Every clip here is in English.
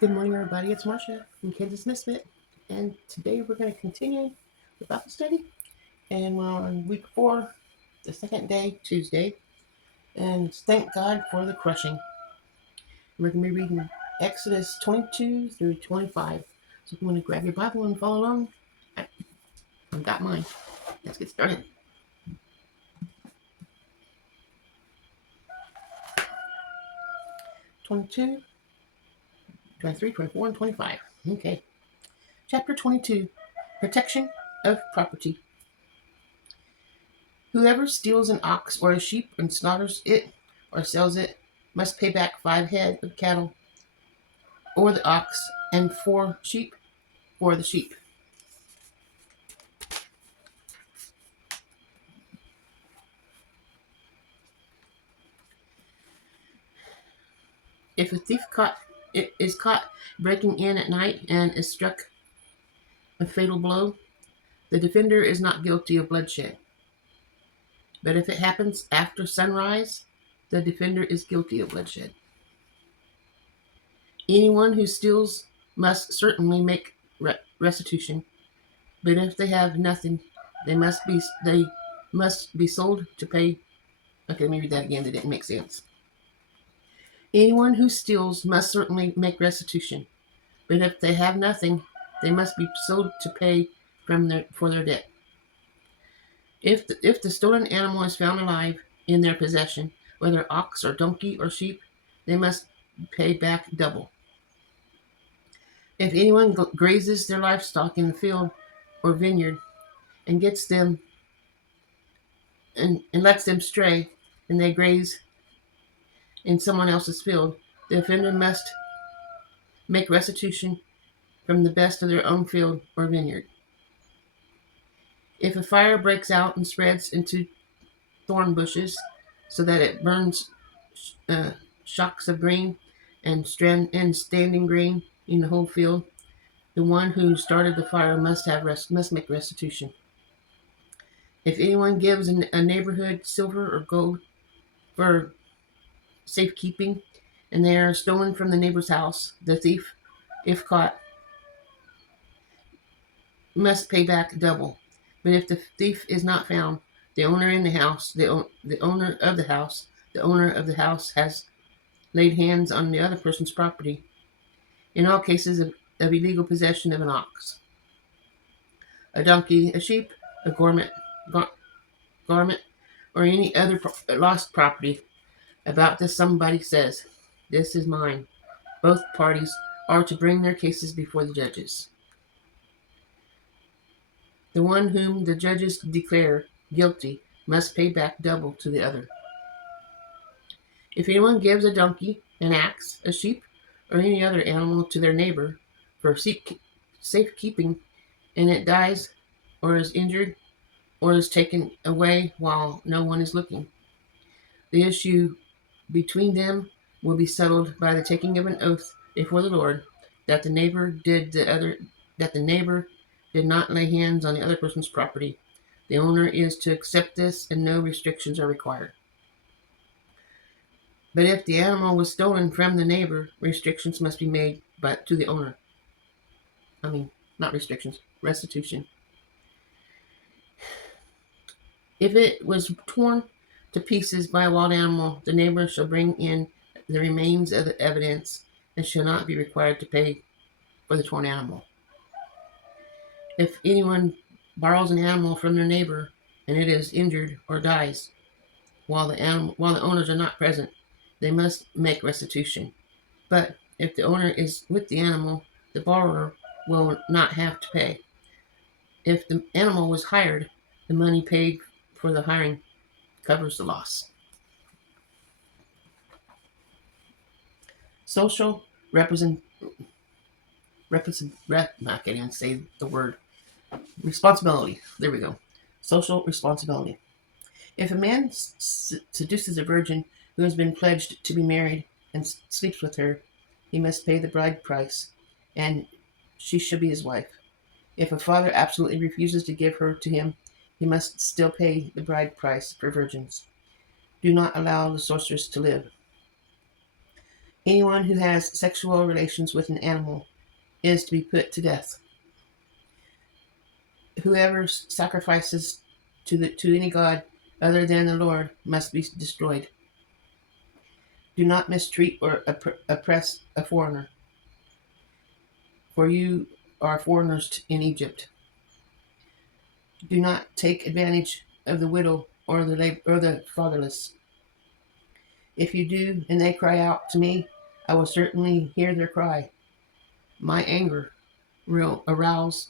Good morning, everybody. It's Marcia from Kansas Misfit, and today we're going to continue the Bible study. And we're on week 4, the second day, Tuesday, and thank God for the crushing. We're going to be reading Exodus 22 through 25. So if you want to grab your Bible and follow along, I've got mine. Let's get started. 22, 23, 24, and 25. Okay. Chapter 22, Protection of Property. Whoever steals an ox or a sheep and slaughters it or sells it must pay back 5 head of cattle or the ox and 4 sheep for the sheep. If a thief is caught breaking in at night and is struck a fatal blow, the defender is not guilty of bloodshed. But if it happens after sunrise, the defender is guilty of bloodshed. Anyone who steals must certainly make restitution, but if they have nothing, they must be sold to pay. Okay, let me read that again. That didn't make sense. Anyone who steals must certainly make restitution, but if they have nothing, they must be sold to pay for their debt. If the stolen animal is found alive in their possession, whether ox or donkey or sheep, they must pay back double. If anyone grazes their livestock in the field or vineyard and gets them and lets them stray, and they graze in someone else's field, the offender must make restitution from the best of their own field or vineyard. If a fire breaks out and spreads into thorn bushes so that it burns shocks of grain and standing grain in the whole field, the one who started the fire must make restitution. If anyone gives a neighborhood silver or gold for safekeeping, and they are stolen from the neighbor's house, the thief, if caught, must pay back double. But if the thief is not found, the owner of the house has laid hands on the other person's property. In all cases of illegal possession of an ox, a donkey, a sheep, a garment, or any other lost property, about this somebody says, "This is mine." Both parties are to bring their cases before the judges. The one whom the judges declare guilty must pay back double to the other. If anyone gives a donkey, an axe, a sheep, or any other animal to their neighbor for safekeeping, and it dies or is injured or is taken away while no one is looking, the issue between them will be settled by the taking of an oath before the Lord that the neighbor did not lay hands on the other person's property. The owner is to accept this, and no restrictions are required. But if the animal was stolen from the neighbor, restrictions must be made to the owner. Not restrictions, restitution. If it was torn to pieces by a wild animal, the neighbor shall bring in the remains of the evidence and shall not be required to pay for the torn animal. If anyone borrows an animal from their neighbor and it is injured or dies while the owners are not present, they must make restitution. But if the owner is with the animal, the borrower will not have to pay. If the animal was hired, the money paid for the hiring covers the loss. Social I can't even say the word. Responsibility. There we go. Social responsibility. If a man seduces a virgin who has been pledged to be married and sleeps with her, he must pay the bride price, and she shall be his wife. If a father absolutely refuses to give her to him, he must still pay the bride price for virgins. Do not allow the sorceress to live. Anyone who has sexual relations with an animal is to be put to death. Whoever sacrifices to any god other than the Lord must be destroyed. Do not mistreat or oppress a foreigner, for you are foreigners in Egypt. Do not take advantage of the widow or the fatherless. If you do, and they cry out to me, I will certainly hear their cry. My anger will arouse.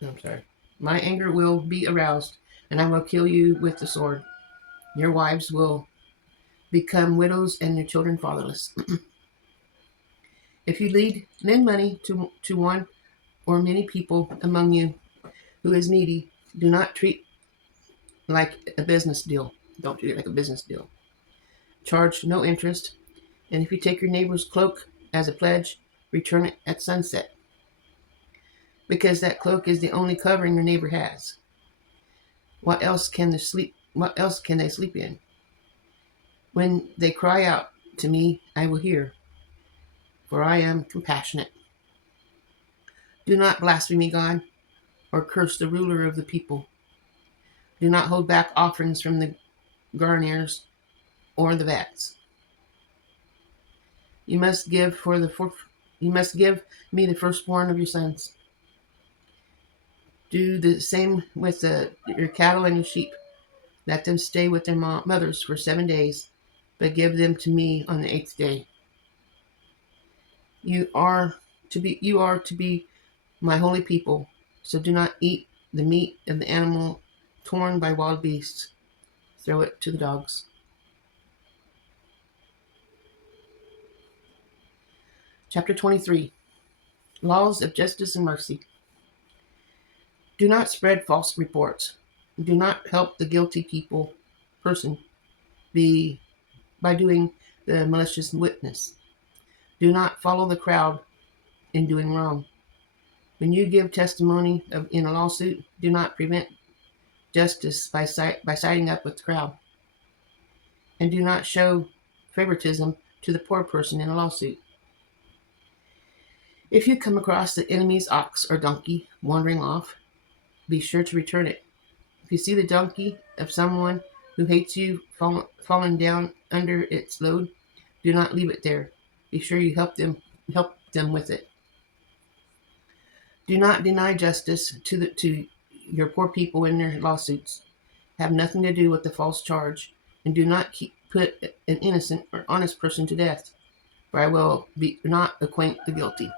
I'm sorry. My anger will be aroused, and I will kill you with the sword. Your wives will become widows and your children fatherless. If you lend money to one or many people among you who is needy, do not treat like a business deal. Don't treat it like a business deal. Charge no interest, and if you take your neighbor's cloak as a pledge, return it at sunset, because that cloak is the only covering your neighbor has. What else can they sleep in? When they cry out to me, I will hear, for I am compassionate. Do not blaspheme God or curse the ruler of the people. Do not hold back offerings from the garners or the vats. You must give me the firstborn of your sons. Do the same with your cattle and your sheep. Let them stay with their mothers for 7 days, but give them to me on the 8th day. You are to be my holy people, so do not eat the meat of the animal torn by wild beasts. Throw it to the dogs. Chapter 23. Laws of Justice and Mercy. Do not spread false reports. Do not help the guilty person by doing the malicious witness. Do not follow the crowd in doing wrong. When you give testimony in a lawsuit, do not prevent justice by siding up with the crowd. And do not show favoritism to the poor person in a lawsuit. If you come across the enemy's ox or donkey wandering off, be sure to return it. If you see the donkey of someone who hates you fallen down under its load, do not leave it there. Be sure you help them with it. Do not deny justice to your poor people in their lawsuits. Have nothing to do with the false charge, and do not put an innocent or honest person to death, for I will not acquaint the guilty.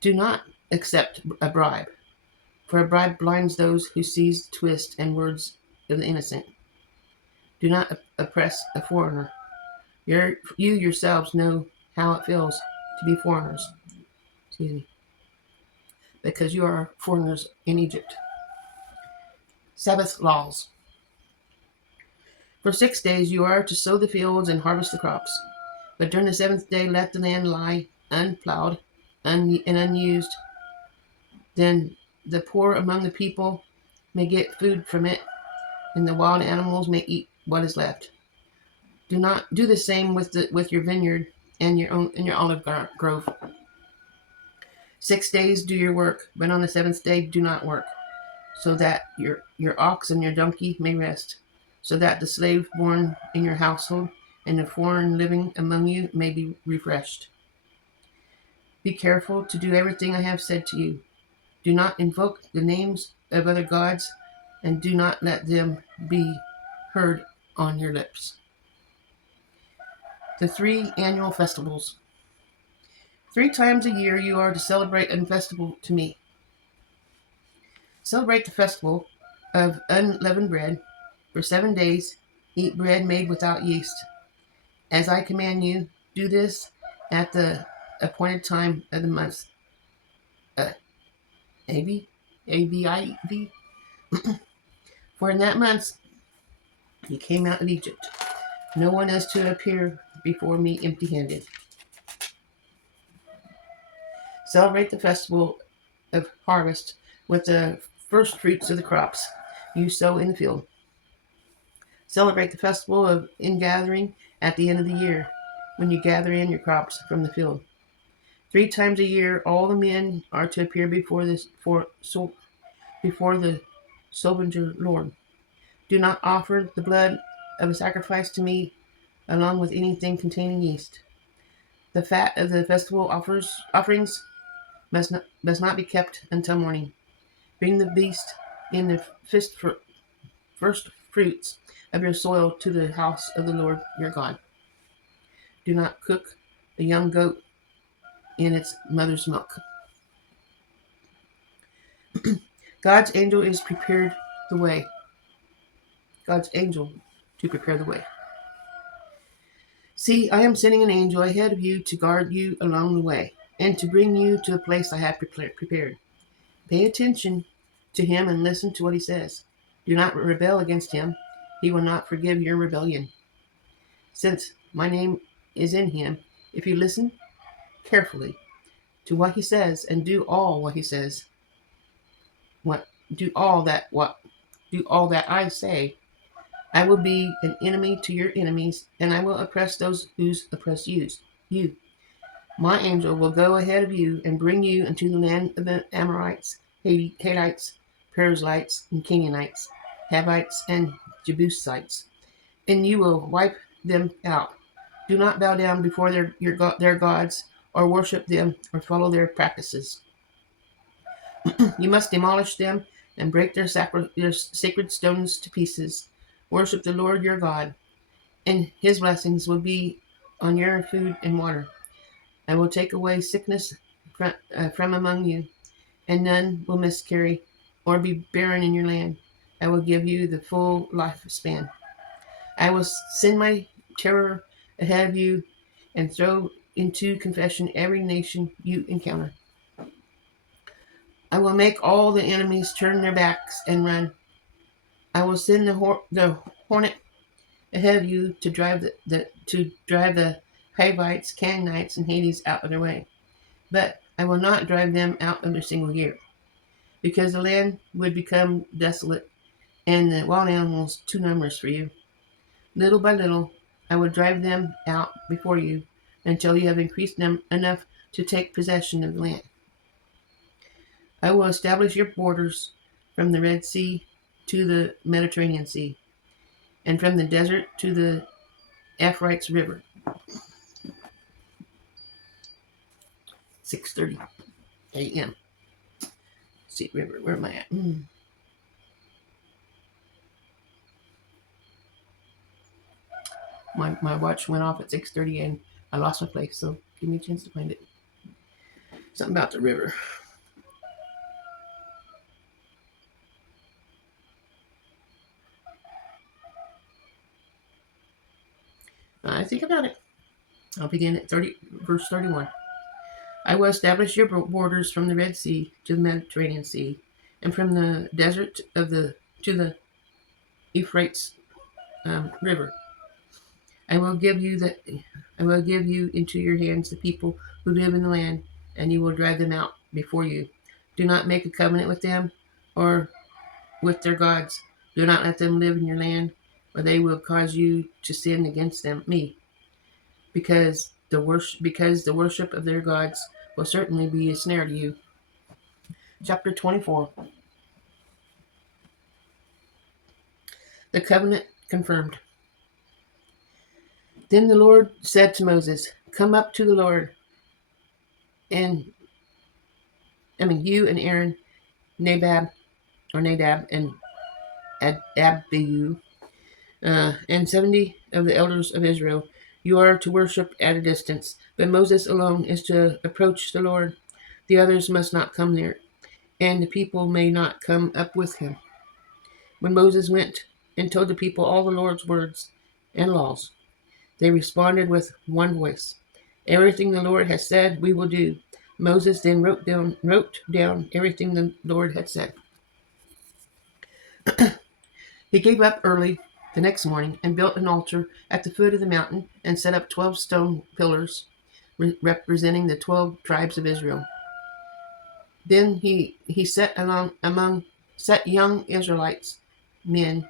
Do not accept a bribe, for a bribe blinds those who seize twists and words of the innocent. Do not oppress a foreigner. You yourselves know how it feels to be foreigners. Because you are foreigners in Egypt. Sabbath laws. For 6 days you are to sow the fields and harvest the crops. But during the 7th day let the land lie unplowed and unused. Then the poor among the people may get food from it, and the wild animals may eat what is left. Do not do the same with your vineyard and your olive grove. 6 days do your work, but on the 7th day do not work, so that your ox and your donkey may rest, so that the slave born in your household and the foreign living among you may be refreshed. Be careful to do everything I have said to you. Do not invoke the names of other gods, and do not let them be heard on your lips. The 3 annual festivals. 3 times a year you are to celebrate a festival to me. Celebrate the festival of unleavened bread. For 7 days, eat bread made without yeast. As I command you, do this at the appointed time of the month. Abiv. For in that month you came out of Egypt. No one is to appear before me empty-handed. Celebrate the festival of harvest with the first fruits of the crops you sow in the field. Celebrate the festival of ingathering at the end of the year, when you gather in your crops from the field. 3 times a year, all the men are to appear before the sovereign Lord. Do not offer the blood of a sacrifice to me along with anything containing yeast. The fat of the festival offerings must not be kept until morning. Bring the beast in the first fruits of your soil to the house of the Lord your God. Do not cook the young goat in its mother's milk. God's angel is prepared the way. God's angel to prepare the way. See, I am sending an angel ahead of you to guard you along the way, and to bring you to the place I have prepared. Pay attention to him and listen to what he says. Do not rebel against him. He will not forgive your rebellion. Since my name is in him, if you listen carefully to what he says and do all what he says, do all that I say, I will be an enemy to your enemies, and I will oppress those who oppress you. My angel will go ahead of you and bring you into the land of the Amorites, Hittites, Perizzites, and Canaanites, Hivites, and Jebusites, and you will wipe them out. Do not bow down before their gods, or worship them, or follow their practices. You must demolish them and break their sacred stones to pieces. Worship the Lord your God, and his blessings will be on your food and water. I will take away sickness from among you, and none will miscarry or be barren in your land. I will give you the full lifespan. I will send my terror ahead of you and throw into confusion every nation you encounter. I will make all the enemies turn their backs and run. I will send the hornet ahead of you to drive the Hivites, Canaanites, and Hades out of their way. But I will not drive them out of a single year, because the land would become desolate and the wild animals too numerous for you. Little by little, I will drive them out before you until you have increased them enough to take possession of the land. I will establish your borders from the Red Sea to the Mediterranean Sea, and from the desert to the Euphrates River. 6:30 a.m. Sea River, where am I at? My watch went off at 6:30 and I lost my place, so give me a chance to find it. Something about the river. I think about it. I'll begin at verse 31. I will establish your borders from the Red Sea to the Mediterranean Sea, and from the desert to the Euphrates River. I will give you into your hands the people who live in the land, and you will drive them out before you. Do not make a covenant with them or with their gods. Do not let them live in your land, or they will cause you to sin against me. Because the worship of their gods will certainly be a snare to you. Chapter 24. The covenant confirmed. Then the Lord said to Moses, "Come up to the Lord, you and Aaron, Nadab and Abihu, and 70 of the elders of Israel. You are to worship at a distance, but Moses alone is to approach the Lord. The others must not come near, and the people may not come up with him." When Moses went and told the people all the Lord's words and laws, they responded with one voice, "Everything the Lord has said, we will do." Moses then wrote down everything the Lord had said. He gave up early the next morning and built an altar at the foot of the mountain and set up 12 stone pillars representing the 12 tribes of Israel. Then he set young Israelites, men,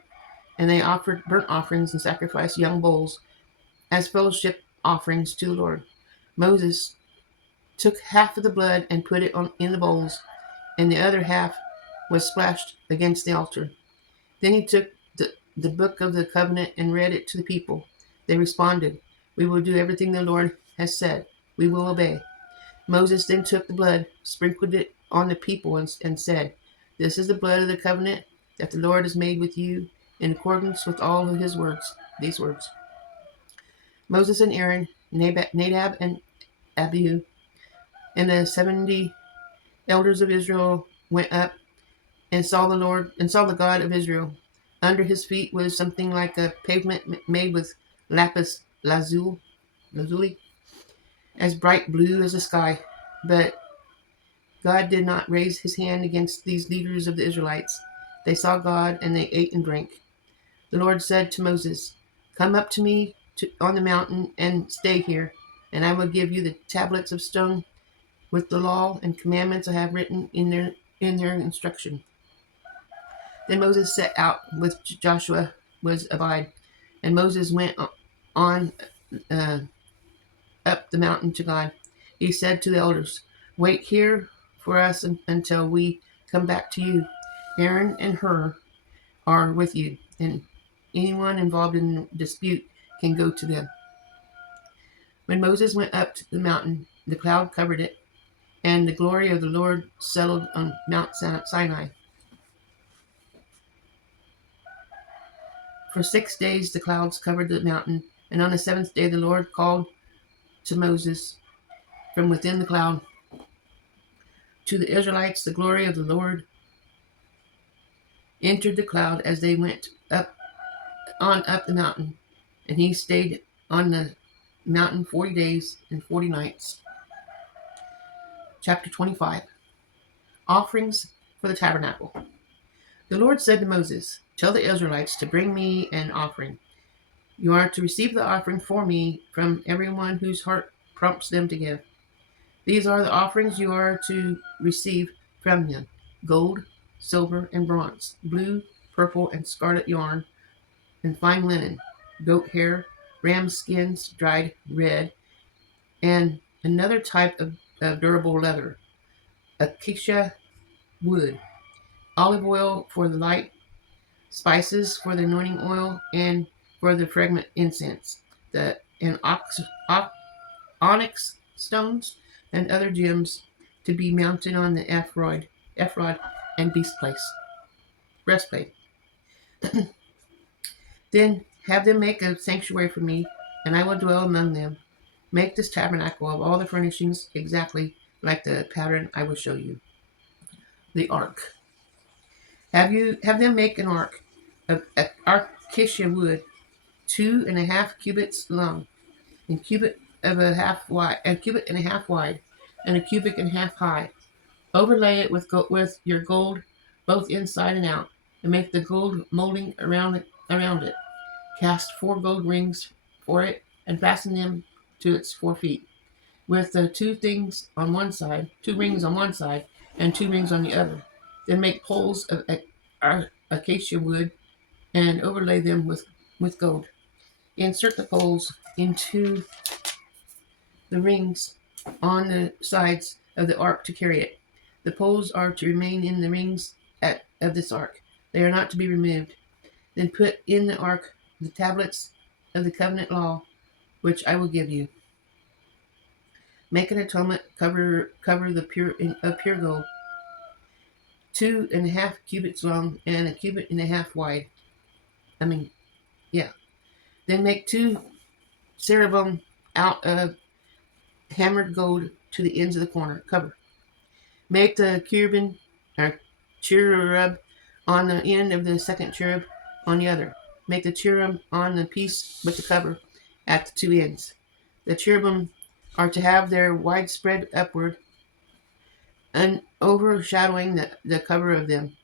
and they offered burnt offerings and sacrificed young bulls as fellowship offerings to the Lord. Moses took half of the blood and put it in the bowls, and the other half was splashed against the altar. Then he took the book of the covenant and read it to the people. They responded, "We will do everything the Lord has said. We will obey." Moses then took the blood, sprinkled it on the people, and said, "This is the blood of the covenant that the Lord has made with you in accordance with all of his words." These words. Moses and Aaron, Nadab and Abihu, and the 70 elders of Israel went up and saw the God of Israel. Under his feet was something like a pavement made with lapis lazuli, as bright blue as the sky. But God did not raise his hand against these leaders of the Israelites. They saw God, and they ate and drank. The Lord said to Moses, "Come up to me on the mountain and stay here, and I will give you the tablets of stone with the law and commandments I have written in their instruction." Then Moses set out with Joshua was Abide, and Moses went on up the mountain to God. He said to the elders, "Wait here for us until we come back to you. Aaron and Hur are with you, and anyone involved in a dispute can go to them." When Moses went up to the mountain, the cloud covered it, and the glory of the Lord settled on Mount Sinai. For 6 days the clouds covered the mountain, and on the seventh day the Lord called to Moses from within the cloud. To the Israelites, the glory of the Lord entered the cloud as they went up the mountain, and he stayed on the mountain 40 days and 40 nights. Chapter 25. Offerings for the tabernacle. The Lord said to Moses, "Tell the Israelites to bring me an offering. You are to receive the offering for me from everyone whose heart prompts them to give. These are the offerings you are to receive from them: gold, silver, and bronze, blue, purple, and scarlet yarn, and fine linen, goat hair, ram skins dried red, and another type of durable leather, acacia wood, olive oil for the light, spices for the anointing oil, and for the fragrant incense, and onyx stones and other gems to be mounted on the ephod and breastplate. Then have them make a sanctuary for me, and I will dwell among them. Make this tabernacle of all the furnishings exactly like the pattern I will show you." The ark. Have them make an ark of acacia wood, 2.5 cubits long, and a cubit and a half wide, and a cubit and a half high. Overlay it with your gold, both inside and out, and make the gold molding around it. Cast 4 gold rings for it, and fasten them to its 4 feet, with the 2 rings on one side, and 2 rings on the other. Then make poles of acacia wood and overlay them with gold. Insert the poles into the rings on the sides of the ark to carry it. The poles are to remain in the rings of this ark. They are not to be removed. Then put in the ark the tablets of the covenant law, which I will give you. Make an atonement cover of pure gold, 2.5 cubits long and a cubit and a half wide. Then make 2 cherubim out of hammered gold to the ends of the cover. Make the cherub on the end of the second cherub on the other. Make the cherub on the piece with the cover at the 2 ends. The cherubim are to have their widespread upward and overshadowing the cover of them.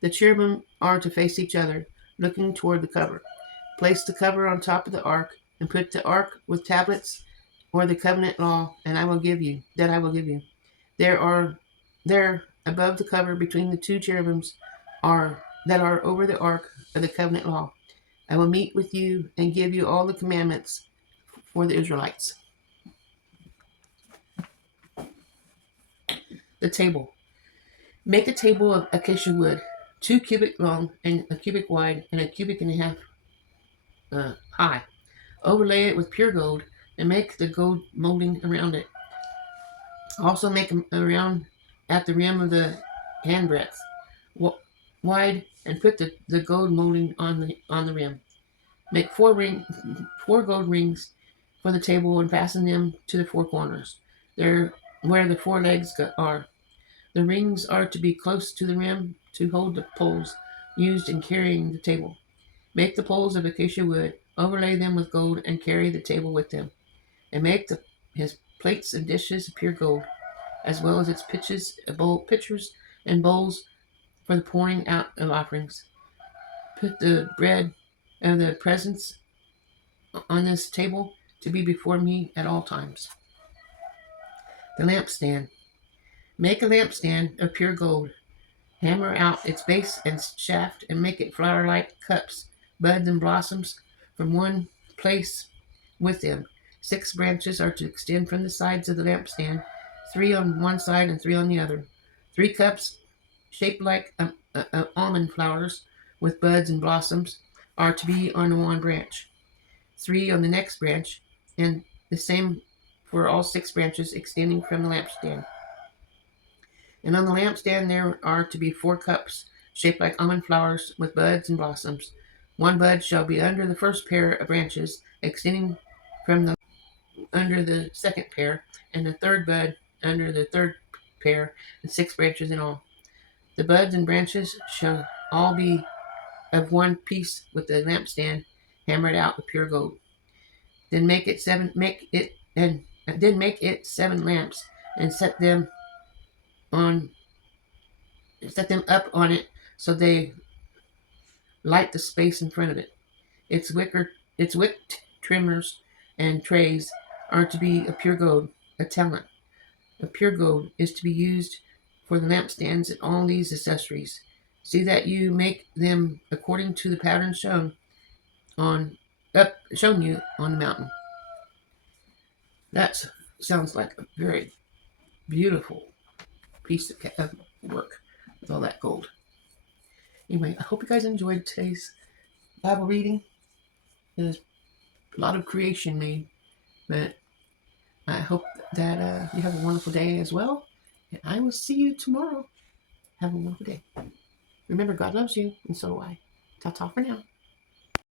The cherubim are to face each other, looking toward the cover. Place the cover on top of the ark, and put the ark with tablets or the covenant law, that I will give you. There above the cover between the 2 cherubims that are over the ark of the covenant law. I will meet with you and give you all the commandments for the Israelites. The table. Make a table of acacia wood, 2 cubits long and a cubit wide and a cubit and a half high. Overlay it with pure gold and make the gold molding around it. Also make a round at the rim of the handbreadth wide and put the gold molding on the rim. Make 4 gold rings for the table and fasten them to the 4 corners. There where the 4 legs are. The rings are to be close to the rim to hold the poles used in carrying the table. Make the poles of acacia wood, overlay them with gold, and carry the table with them. And make his plates and dishes of pure gold, as well as its pitchers and bowls for the pouring out of offerings. Put the bread and the presents on this table to be before me at all times. The lampstand. Make a lampstand of pure gold. Hammer out its base and shaft and make it flower-like cups, buds, and blossoms from one place with them. 6 branches are to extend from the sides of the lampstand, 3 on one side and 3 on the other. 3 cups shaped like almond flowers with buds and blossoms are to be on one branch. 3 on the next branch, and the same for all 6 branches extending from the lampstand. And on the lampstand there are to be 4 cups shaped like almond flowers with buds and blossoms. 1 bud shall be under the first pair of branches, extending from under the second pair, and the 3rd bud under the 3rd pair, and 6 branches in all. The buds and branches shall all be of one piece with the lampstand hammered out with pure gold. Then make it 7 lamps and set them up on it so they light the space in front of it. Its wick trimmers and trays are to be of pure gold. A talent of pure gold is to be used for the lampstands and all these accessories. See that you make them according to the pattern shown you on the mountain. That sounds like a very beautiful piece of work with all that gold. Anyway, I hope you guys enjoyed today's Bible reading. There's a lot of creation made, but I hope that you have a wonderful day as well. And I will see you tomorrow. Have a wonderful day. Remember, God loves you, and so do I. Ta-ta for now.